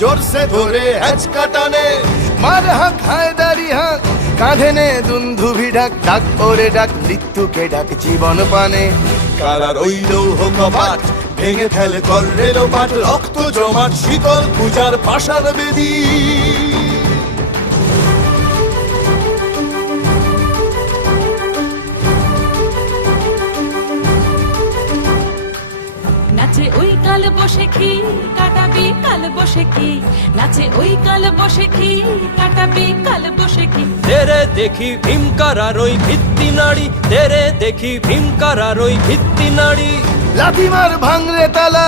জোরসে ধরে হ্যাচকা টানে, মার হাঁক হায়দারি হাঁক, কাঁধে নে দুন্ধুভি ঢাক, ডাক ওরে ডাক, মৃত্যুকে ডাক জীবন পানে। কারার ওই লৌহ কপাট ভেঙে ফেলে কর্ণের পাট, রক্ত জমাট শীতল পূজার পাষাণ বেদী। নাচে ওই কাল বসে কি কাটাবি কাল বসে কি, নাচে ওই কাল বসে কি কাটাবি কাল বসে কি। তেরে দেখি ভীমকারার ওই ভিত্তি নাড়ি, তেরে দেখি ভীমকারার ওই ভিত্তি নাড়ি। লাথি মার ভাঙরে তালা,